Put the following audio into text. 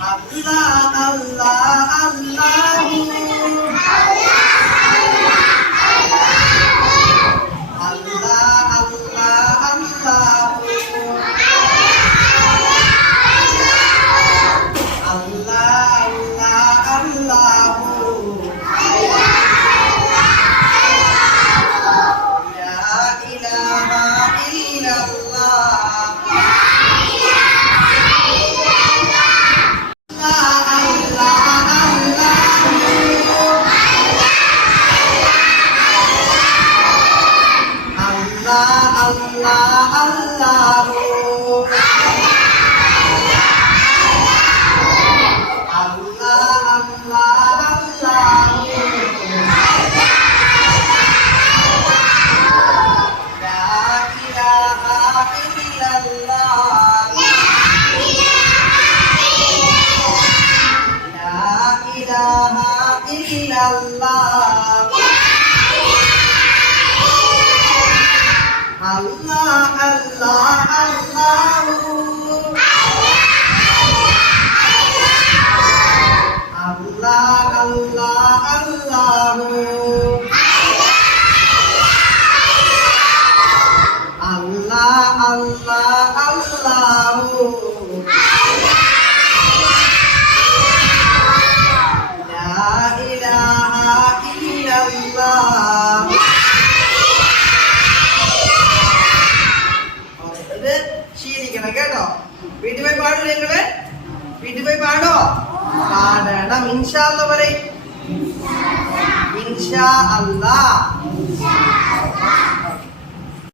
আল্লাহ আল্লাহ আল্লাহু আল্লাহ আল্লাহ আল্লাহু আল্লাহ আল্লাহ আল্লাহু লা ইলাহা ইল্লাল্লাহ Allah Allahu Allah Allah Allahu La ilaha illallah La ilaha illallah Allah Allah Allahu Allah Allah Allahu Allah Allah Allahu La ilaha illallah ശീലിക്കണം കേട്ടോ. വീട്ടിൽ പോയി പാടില്ല നിങ്ങള്? വീട്ടിൽ പോയി പാടോ? പാടണം. ഇൻഷാ അല്ലാഹ് പറയ്. ഇൻഷാ അല്ലാഹ്